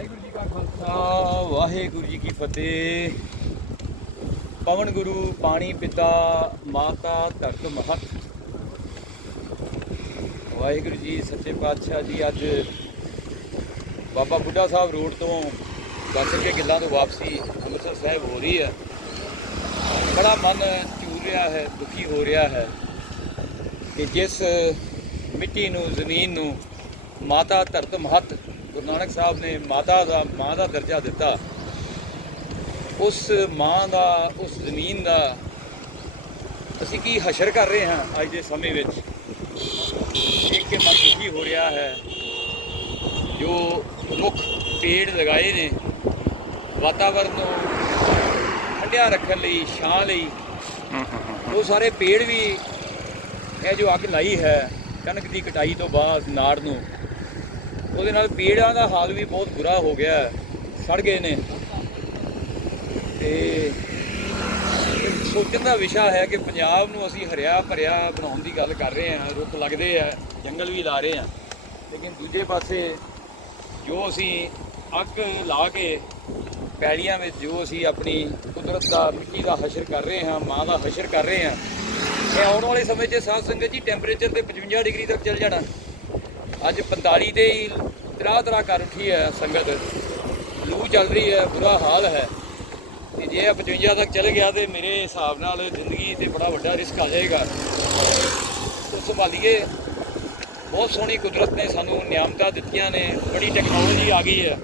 ਵਾਹਿਗੁਰੂ ਜੀ ਕਾ ਖਾਲਸਾ, ਵਾਹਿਗੁਰੂ ਜੀ ਕੀ ਫਤਿਹ। ਪਵਨ ਗੁਰੂ, ਪਾਣੀ ਪਿਤਾ, ਮਾਤਾ, ਧਰਤ ਮਹਤ। ਵਾਹਿਗੁਰੂ ਜੀ, ਸੱਚੇ ਪਾਤਸ਼ਾਹ ਜੀ, ਅੱਜ ਬਾਬਾ ਬੁੱਢਾ ਸਾਹਿਬ ਰੋਡ ਤੋਂ ਬੱਸ ਕੇ ਗਿੱਲਾਂ ਤੋਂ ਵਾਪਸੀ ਅੰਮ੍ਰਿਤਸਰ ਸਾਹਿਬ ਹੋ ਰਹੀ ਹੈ। ਬੜਾ ਮਨ ਝੂਰ ਰਿਹਾ ਹੈ, ਦੁਖੀ ਹੋ ਰਿਹਾ ਹੈ ਕਿ ਜਿਸ ਮਿੱਟੀ ਨੂੰ, ਜ਼ਮੀਨ ਨੂੰ ਮਾਤਾ ਧਰਤ ਮਹਤ ਗੁਰੂ ਨਾਨਕ ਸਾਹਿਬ ਨੇ ਮਾਤਾ ਦਾ, ਮਾਂ ਦਾ ਦਰਜਾ ਦਿੱਤਾ। ਉਸ ਮਾਂ ਦਾ, ਉਸ ਜ਼ਮੀਨ ਦਾ ਅਸੀਂ ਕੀ ਹਸ਼ਰ ਕਰ ਰਹੇ ਹਾਂ ਅੱਜ ਦੇ ਸਮੇਂ ਵਿੱਚ? ਇੱਕ ਕੇ ਮਨ ਦੁਖੀ ਹੋ ਰਿਹਾ ਹੈ। ਜੋ ਰੁੱਖ ਪੇੜ ਲਗਾਏ ਨੇ, ਵਾਤਾਵਰਨ ਨੂੰ ਠੰਡਿਆ ਰੱਖਣ ਲਈ, ਛਾਂ ਲਈ, ਉਹ ਸਾਰੇ ਪੇੜ ਵੀ ਇਹ ਜੋ ਅੱਗ ਲਾਈ ਹੈ, ਕਣਕ ਦੀ ਕਟਾਈ ਤੋਂ ਬਾਅਦ ਨਾੜ ਨੂੰ ਉਹਦੇ ਨਾਲ ਪੇੜਾਂ ਦਾ ਹਾਲ ਵੀ ਬਹੁਤ ਬੁਰਾ ਹੋ ਗਿਆ ਹੈ। ਸੜ ਗਏ ਨੇ। ਤੇ ਸੋਚਣ ਦਾ ਵਿਸ਼ਾ ਹੈ ਕਿ ਪੰਜਾਬ ਨੂੰ ਅਸੀਂ ਹਰਿਆ ਭਰਿਆ ਬਣਾਉਣ ਦੀ ਗੱਲ ਕਰ ਰਹੇ ਹਾਂ। ਰੁੱਖ ਲੱਗਦੇ ਆ, ਜੰਗਲ ਵੀ ਲਾ ਰਹੇ ਹਾਂ। ਲੇਕਿਨ ਦੂਜੇ ਪਾਸੇ ਜੋ ਅਸੀਂ ਅੱਗ ਲਾ ਕੇ ਪੈਲੀਆਂ ਵਿੱਚ ਜੋ ਅਸੀਂ ਆਪਣੀ ਕੁਦਰਤ ਦਾ, ਮਿੱਟੀ ਦਾ ਹਸ਼ਰ ਕਰ ਰਹੇ ਹਾਂ, ਮਾਂ ਦਾ ਹਸ਼ਰ ਕਰ ਰਹੇ ਹਾਂ, ਇਹ ਆਉਣ ਵਾਲੇ ਸਮੇਂ 'ਚ ਸਾਧ ਸੰਗਤ ਜੀ ਟੈਂਪਰੇਚਰ ਤੇ 55 ਡਿਗਰੀ ਤੱਕ ਚੱਲ ਜਾਣਾ। ਅੱਜ 45 ਤੇ ਹੀ ਤਰਾ ਤਰਾ ਕਰ ਉੱਠੀ ਹੈ ਸੰਗਤ। ਲੂ ਚੱਲ ਰਹੀ ਹੈ, ਬੁਰਾ ਹਾਲ ਹੈ। ਤੇ ਜੇ ਇਹ 55 ਤੱਕ ਚਲੇ ਗਿਆ ਤੇ ਮੇਰੇ ਹਿਸਾਬ ਨਾਲ ਜ਼ਿੰਦਗੀ ਤੇ ਬੜਾ ਵੱਡਾ ਰਿਸਕ ਆ ਜਾਏਗਾ। ਤੇ ਸੰਭਾਲੀਏ। ਬਹੁਤ ਸੋਹਣੀ ਕੁਦਰਤ ਨੇ ਸਾਨੂੰ ਨਿਆਮਤਾਂ ਦਿੱਤੀਆਂ ਨੇ। ਬੜੀ ਟੈਕਨੋਲੋਜੀ ਆ ਗਈ ਹੈ।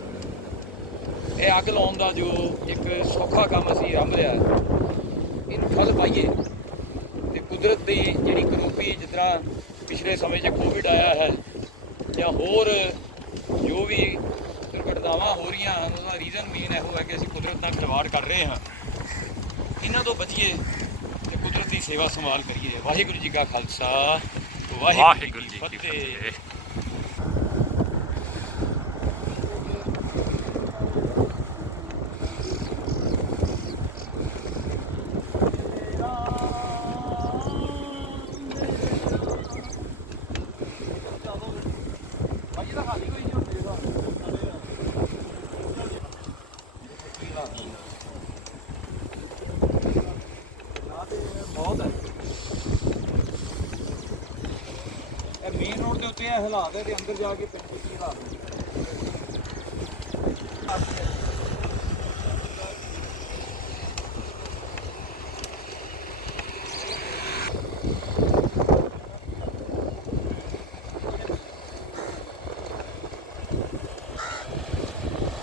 ਇਹ ਅੱਗ ਲਾਉਣ ਦਾ ਜੋ ਇੱਕ ਸੌਖਾ ਕੰਮ ਅਸੀਂ ਰੰਭ ਲਿਆ ਇਹਨੂੰ ਠੱਲ ਪਾਈਏ। ਤੇ ਕੁਦਰਤ ਦੀ ਜਿਹੜੀ ਕਰੂਪੀ ਜਿਸ ਤਰ੍ਹਾਂ ਪਿਛਲੇ ਸਮੇਂ 'ਚ ਕੋਵਿਡ ਆਇਆ ਹੈ ਜਾਂ ਹੋਰ ਜੋ ਵੀ ਦੁਰਘਟਨਾਵਾਂ ਹੋ ਰਹੀਆਂ ਹਨ ਉਹਦਾ ਰੀਜ਼ਨ ਮੇਨ ਇਹੋ ਹੈ ਕਿ ਅਸੀਂ ਕੁਦਰਤ ਨਾਲ ਖਿਲਵਾੜ ਕਰ ਰਹੇ ਹਾਂ। ਇਹਨਾਂ ਤੋਂ ਬਚੀਏ ਤੇ ਕੁਦਰਤ ਦੀ ਸੇਵਾ ਸੰਭਾਲ ਕਰੀਏ। ਵਾਹਿਗੁਰੂ ਜੀ ਕਾ ਖਾਲਸਾ ਵਾਹਿਗੁਰੂ ਜੀ ਕੀ ਫਤਿਹ। ਬਹੁਤ ਹੈ ਇਹ ਮੇਨ ਰੋਡ ਦੇ ਉੱਤੇ ਇਹ ਹਾਲਾਤ ਹੈ ਤੇ ਅੰਦਰ ਜਾ ਕੇ ਪਿੰਡ ਵਿੱਚ ਹਾਲਾਤ